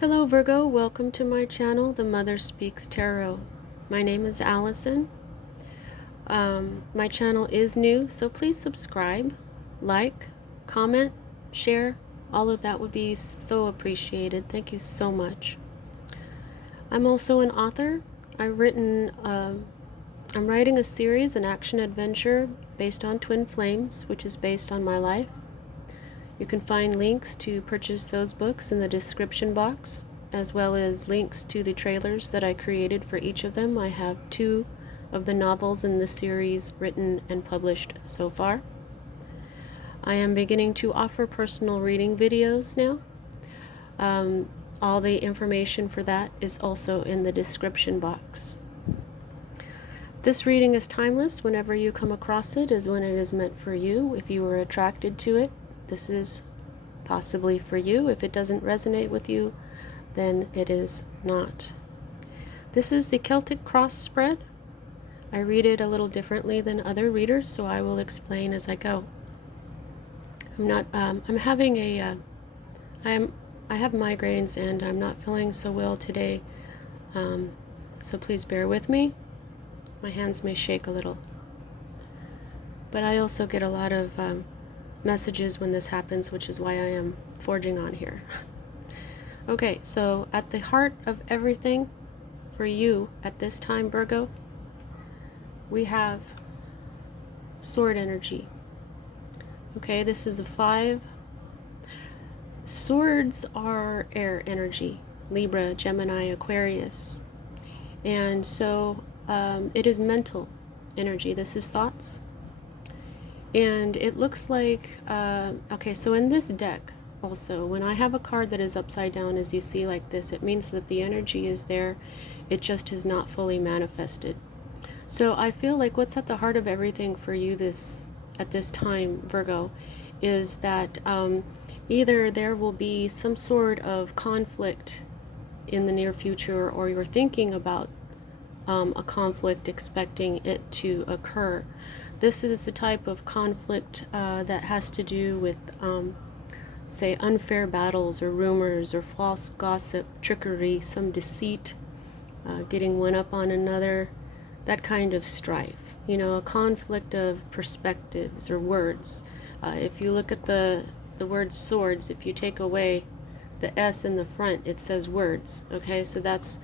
Hello Virgo, welcome to my channel, The Mother Speaks Tarot. My name is Allison. My channel is new, so please subscribe, like, comment, share. All of that would be so appreciated. Thank you so much. I'm also an author. I'm writing a series, an action adventure based on twin flames, which is based on my life. You can find links to purchase those books in the description box, as well as links to the trailers that I created for each of them. I have 2 of the novels in the series written and published so far. I am beginning to offer personal reading videos now. All the information for that is also in the description box. This reading is timeless. Whenever you come across it is when it is meant for you. If you are attracted to it, this is possibly for you. If it doesn't resonate with you, then it is not. This is the Celtic Cross spread. I read it a little differently than other readers, so I will explain as I go. I have migraines and I'm not feeling so well today, so please bear with me. My hands may shake a little, but I also get a lot of messages when this happens, which is why I am forging on here. Okay, so at the heart of everything for you at this time, Virgo, we have sword energy. Okay, this is a 5. Swords are air energy, Libra, Gemini, Aquarius. And so it is mental energy. This is thoughts. And it looks like, okay, so in this deck also, when I have a card that is upside down, as you see like this, it means that the energy is there. It just is not fully manifested. So I feel like what's at the heart of everything for you at this time, Virgo, is that either there will be some sort of conflict in the near future, or you're thinking about a conflict, expecting it to occur. This is the type of conflict that has to do with, say, unfair battles or rumors or false gossip, trickery, some deceit, getting one up on another, that kind of strife. You know, a conflict of perspectives or words. If you look at the word swords, if you take away the S in the front, it says words. Okay, so that's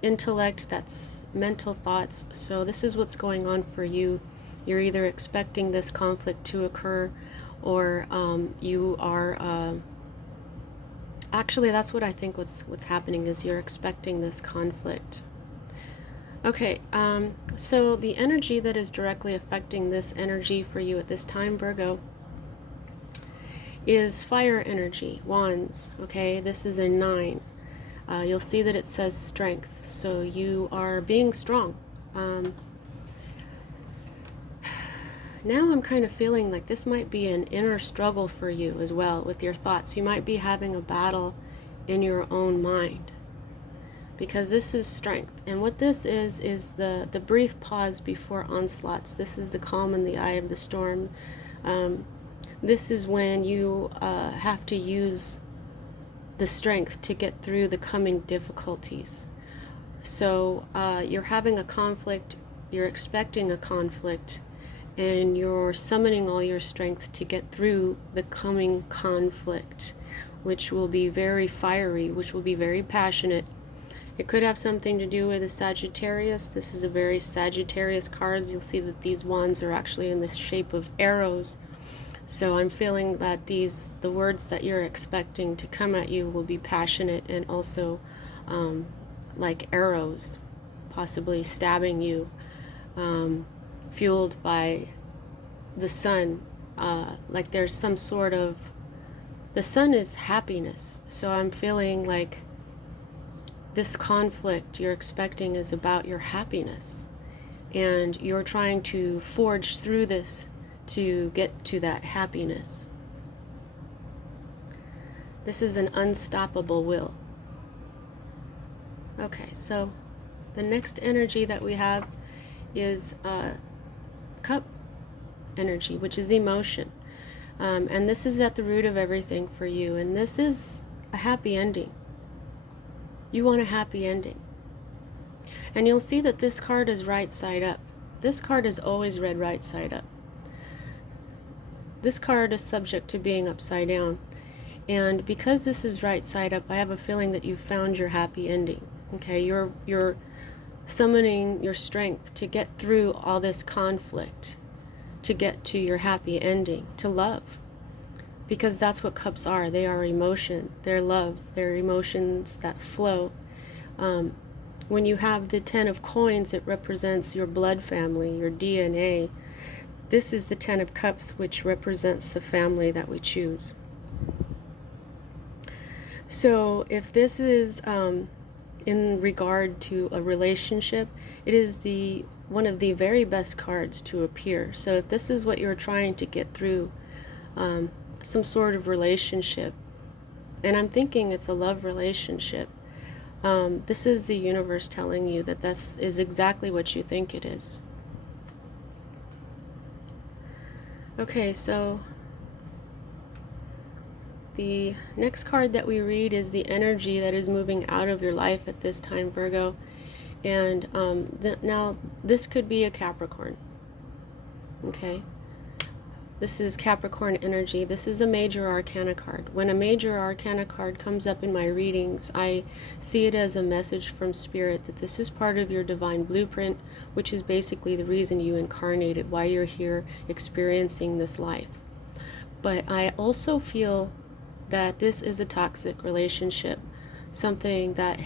intellect, that's mental thoughts. So this is what's going on for you. You're either expecting this conflict to occur, or you are actually, that's what I think what's happening is you're expecting this conflict. Okay, so the energy that is directly affecting this energy for you at this time, Virgo, is fire energy, wands. Okay, this is a 9. You'll see that it says strength, so you are being strong. Now I'm kind of feeling like this might be an inner struggle for you as well with your thoughts. You might be having a battle in your own mind, because this is strength. And what this is the brief pause before onslaughts. This is the calm in the eye of the storm. This is when you have to use the strength to get through the coming difficulties. So you're having a conflict, you're expecting a conflict, and you're summoning all your strength to get through the coming conflict, which will be very fiery, which will be very passionate. It could have something to do with a Sagittarius. This is a very Sagittarius cards. You'll see that these wands are actually in the shape of arrows. So I'm feeling that the words that you're expecting to come at you will be passionate and also like arrows, possibly stabbing you, fueled by the sun. Like there's some sort of, the sun is happiness. So I'm feeling like this conflict you're expecting is about your happiness, and you're trying to forge through this to get to that happiness. This is an unstoppable will. Okay, so the next energy that we have is cup energy, which is emotion. And this is at the root of everything for you. And this is a happy ending. You want a happy ending. And you'll see that this card is right side up. This card is always read right side up. This card is subject to being upside down. And because this is right side up, I have a feeling that you've found your happy ending. Okay, you're summoning your strength to get through all this conflict, to get to your happy ending, to love. Because that's what cups are. They are emotion. They're love. They're emotions that flow. When you have the 10 of coins, it represents your blood family, your DNA. This is the 10 of cups, which represents the family that we choose. So if this is in regard to a relationship, it is one of the very best cards to appear. So if this is what you're trying to get through, some sort of relationship, and I'm thinking it's a love relationship, this is the universe telling you that this is exactly what you think it is. Okay, so the next card that we read is the energy that is moving out of your life at this time, Virgo. And now this could be a Capricorn. Okay, this is Capricorn energy. This is a major arcana card. When a major arcana card comes up in my readings, I see it as a message from Spirit that this is part of your divine blueprint, which is basically the reason you incarnated, why you're here experiencing this life. But I also feel that this is a toxic relationship, something that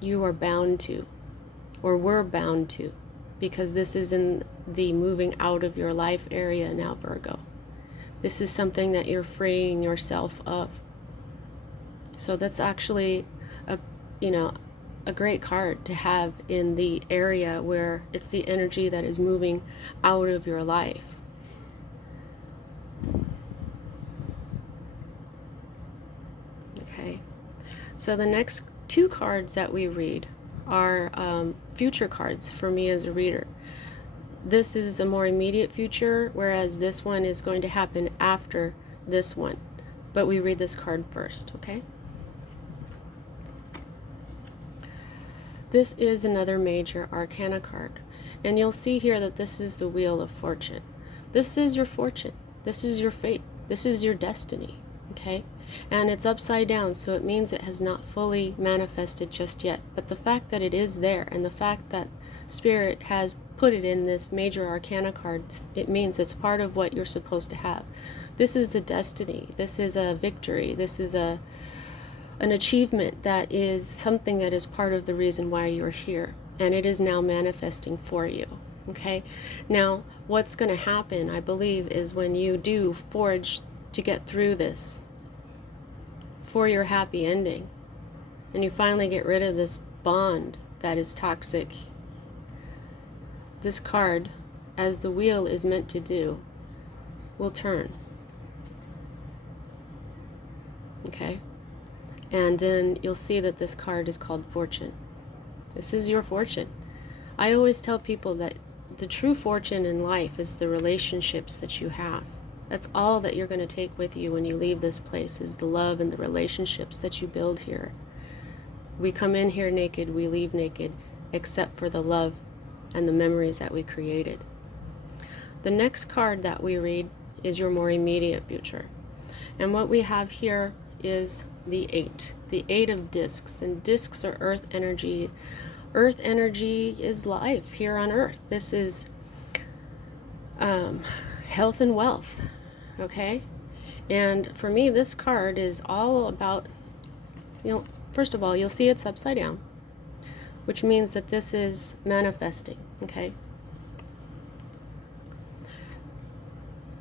you are bound to, or were bound to, because this is in the moving out of your life area now, Virgo. This is something that you're freeing yourself of. So that's actually a great card to have in the area where it's the energy that is moving out of your life. Okay, so the next two cards that we read are future cards for me as a reader. This is a more immediate future, whereas this one is going to happen after this one. But we read this card first, okay? This is another major arcana card. And you'll see here that this is the Wheel of Fortune. This is your fortune. This is your fate. This is your destiny, okay? And it's upside down, so it means it has not fully manifested just yet. But the fact that it is there, and the fact that Spirit has put it in this major arcana card, it means it's part of what you're supposed to have. This is a destiny. This is a victory. This is an achievement that is something that is part of the reason why you're here. And it is now manifesting for you. Okay? Now, what's going to happen, I believe, is when you do forge to get through this for your happy ending, and you finally get rid of this bond that is toxic, this card, as the wheel is meant to do, will turn. Okay? And then you'll see that this card is called Fortune. This is your fortune. I always tell people that the true fortune in life is the relationships that you have. That's all that you're going to take with you when you leave this place, is the love and the relationships that you build here. We come in here naked, we leave naked, except for the love and the memories that we created. The next card that we read is your more immediate future. And what we have here is the 8 of discs. And discs are earth energy. Earth energy is life here on earth. This is health and wealth. Okay? And for me, this card is all about, first of all, you'll see it's upside down, which means that this is manifesting. Okay?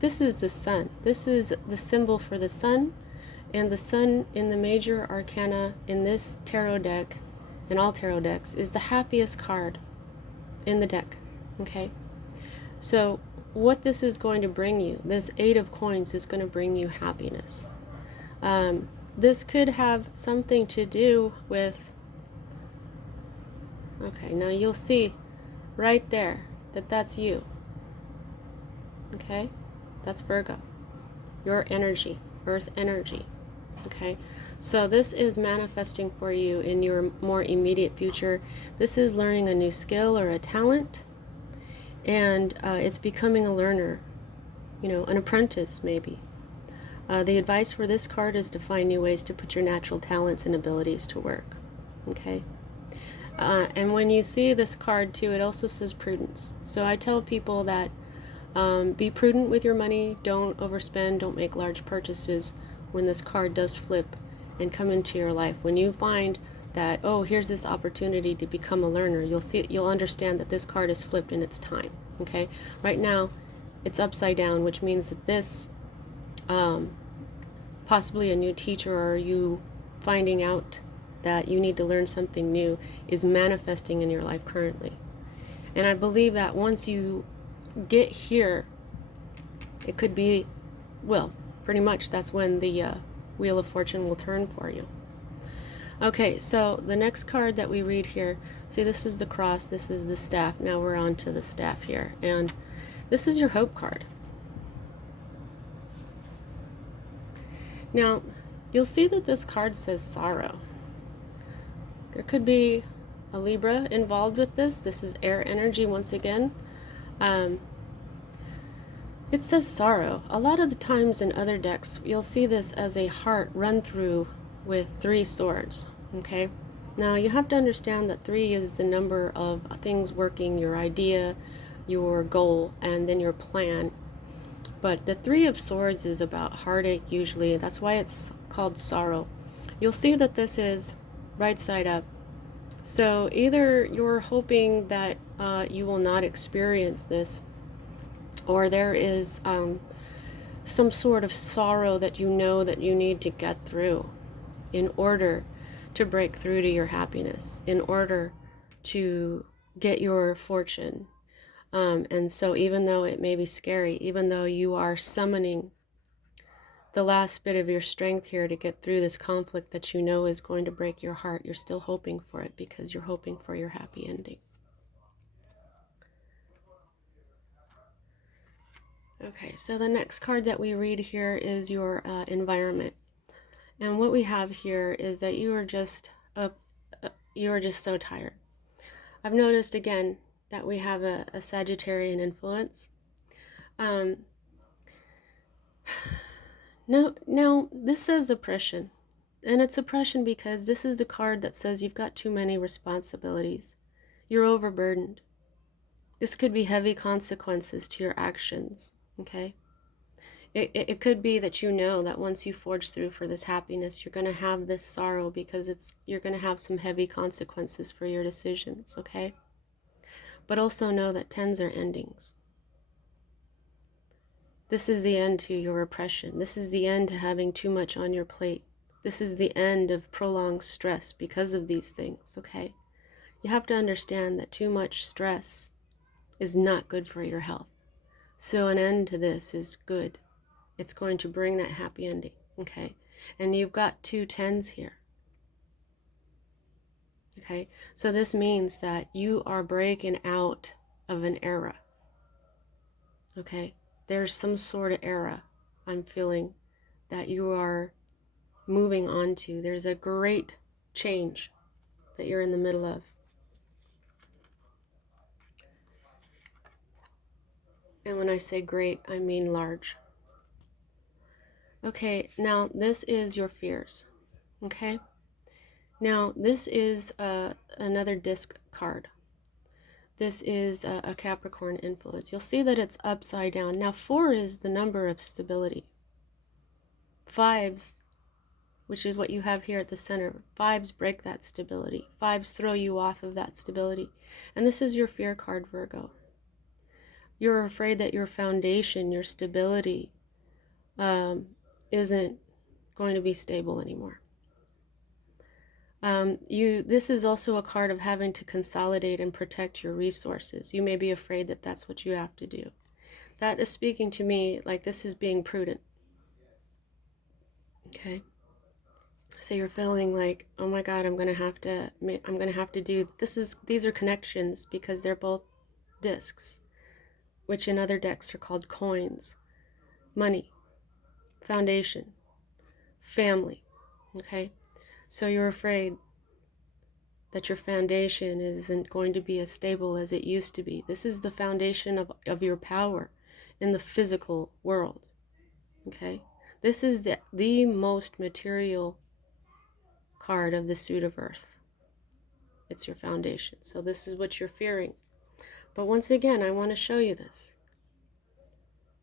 This is the sun. This is the symbol for the sun, and the sun in the major arcana in this tarot deck, in all tarot decks, is the happiest card in the deck. Okay? So what this is going to bring you, this 8 of coins, is going to bring you happiness. This could have something to do with, okay, now you'll see right there that that's you. Okay? That's Virgo. Your energy, earth energy. Okay? So this is manifesting for you in your more immediate future. This is learning a new skill or a talent, and it's becoming a learner, an apprentice maybe. The advice for this card is to find new ways to put your natural talents and abilities to work. Okay? And when you see this card too, it also says prudence. So I tell people that be prudent with your money, don't overspend, don't make large purchases when this card does flip and come into your life. When you find that, oh, here's this opportunity to become a learner, you'll understand that this card is flipped and it's time. Okay? Right now, it's upside down, which means that this possibly a new teacher or you finding out that you need to learn something new is manifesting in your life currently. And I believe that once you get here, it could be, well, pretty much that's when the Wheel of Fortune will turn for you. Okay, so the next card that we read here, see, this is the cross, this is the staff. Now we're on to the staff here. And this is your hope card. Now, you'll see that this card says sorrow. There could be a Libra involved with this. This is air energy once again. It says sorrow. A lot of the times in other decks, you'll see this as a heart run through with 3 swords. Okay? Now, you have to understand that 3 is the number of things working, your idea, your goal, and then your plan. But the 3 of Swords is about heartache usually. That's why it's called sorrow. You'll see that this is right side up. So either you're hoping that you will not experience this, or there is some sort of sorrow that you know that you need to get through in order to break through to your happiness, in order to get your fortune. And so even though it may be scary, even though you are summoning the last bit of your strength here to get through this conflict that you know is going to break your heart, you're still hoping for it because you're hoping for your happy ending. Okay, so the next card that we read here is your environment. And what we have here is that you are just so tired. I've noticed again that we have a Sagittarian influence. Now, this says oppression. And it's oppression because this is the card that says you've got too many responsibilities. You're overburdened. This could be heavy consequences to your actions, okay? It could be that you know that once you forge through for this happiness, you're going to have this sorrow because you're going to have some heavy consequences for your decisions, okay? But also know that 10s are endings. This is the end to your oppression. This is the end to having too much on your plate. This is the end of prolonged stress because of these things, okay? You have to understand that too much stress is not good for your health. So an end to this is good. It's going to bring that happy ending, okay? And you've got 2 10s here. Okay? So this means that you are breaking out of an era. Okay? There's some sort of era I'm feeling that you are moving on to. There's a great change that you're in the middle of. And when I say great, I mean large. Okay, now this is your fears. Okay? Now this is another disc card. This is a Capricorn influence. You'll see that it's upside down. Now 4 is the number of stability. 5s, which is what you have here at the center, 5s break that stability. 5s throw you off of that stability. And this is your fear card, Virgo. You're afraid that your foundation, your stability, isn't going to be stable anymore. This is also a card of having to consolidate and protect your resources. You may be afraid that that's what you have to do. That is speaking to me like this is being prudent. Okay? So you're feeling like, oh my God, I'm gonna have to do this. These are connections because they're both discs, which in other decks are called coins. Money, foundation, family. Okay? So you're afraid that your foundation isn't going to be as stable as it used to be. This is the foundation of your power in the physical world. Okay? This is the most material card of the suit of earth. It's your foundation. So this is what you're fearing. But once again, I want to show you this.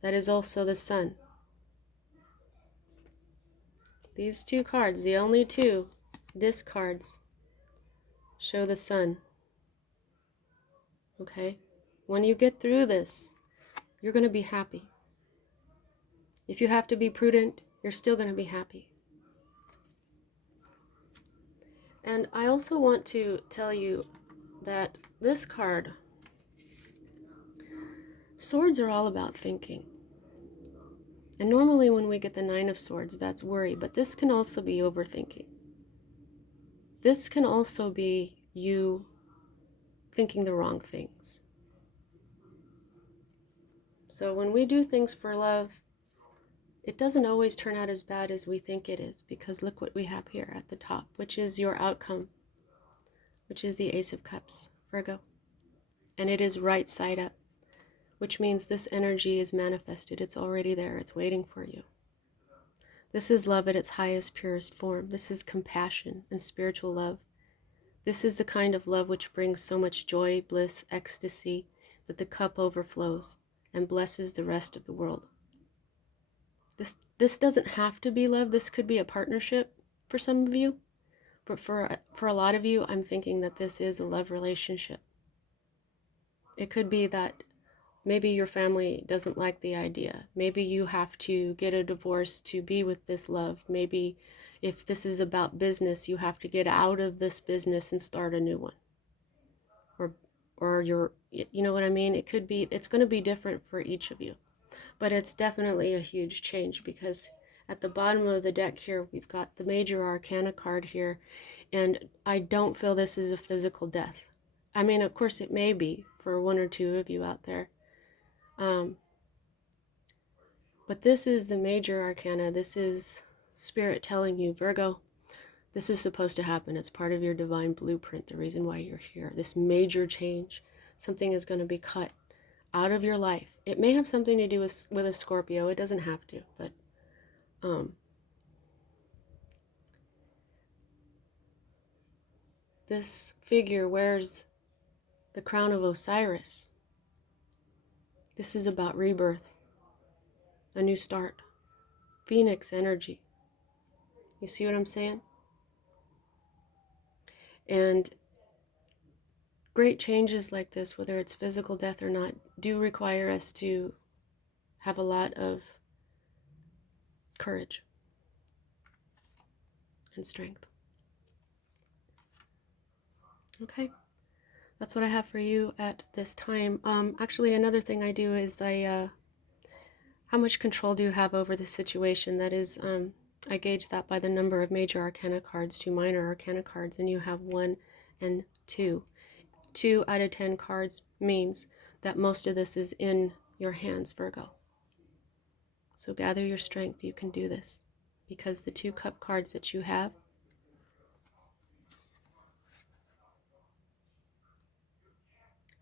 That is also the sun. These two cards, the only two disc cards, show the sun. Okay? When you get through this, you're going to be happy. If you have to be prudent, you're still going to be happy. And I also want to tell you that this card, swords are all about thinking. And normally when we get the Nine of Swords, that's worry, but this can also be overthinking. This can also be you thinking the wrong things. So when we do things for love, it doesn't always turn out as bad as we think it is, because look what we have here at the top, which is your outcome, which is the Ace of Cups, Virgo. And it is right side up, which means this energy is manifested. It's already there. It's waiting for you. This is love at its highest, purest form. This is compassion and spiritual love. This is the kind of love which brings so much joy, bliss, ecstasy, that the cup overflows and blesses the rest of the world. This doesn't have to be love. This could be a partnership for some of you. But for a lot of you, I'm thinking that this is a love relationship. It could be that maybe your family doesn't like the idea. Maybe you have to get a divorce to be with this love. Maybe if this is about business, you have to get out of this business and start a new one. Or you're, you know what I mean? It could be, it's going to be different for each of you. But it's definitely a huge change, because at the bottom of the deck here, we've got the Major Arcana card here, and I don't feel this is a physical death. I mean, of course it may be for one or two of you out there. But this is the Major Arcana. This is Spirit telling you, Virgo, this is supposed to happen. It's part of your divine blueprint, the reason why you're here. This major change, something is going to be cut out of your life. It may have something to do with a Scorpio. It doesn't have to, but this figure wears the crown of Osiris. This is about rebirth, a new start, Phoenix energy. You see what I'm saying? And great changes like this, whether it's physical death or not, do require us to have a lot of courage and strength. Okay, that's what I have for you at this time. Actually, another thing I do is how much control do you have over the situation? That is, I gauge that by the number of Major Arcana cards to Minor Arcana cards, and you have 1 and 2. 2 out of 10 cards means that most of this is in your hands, Virgo. So gather your strength. You can do this, because the 2 cup cards that you have,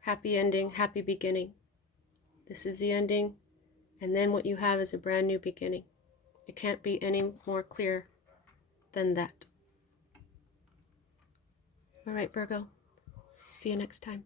happy ending, happy beginning. This is the ending, and then what you have is a brand new beginning. It can't be any more clear than that. All right, Virgo. See you next time.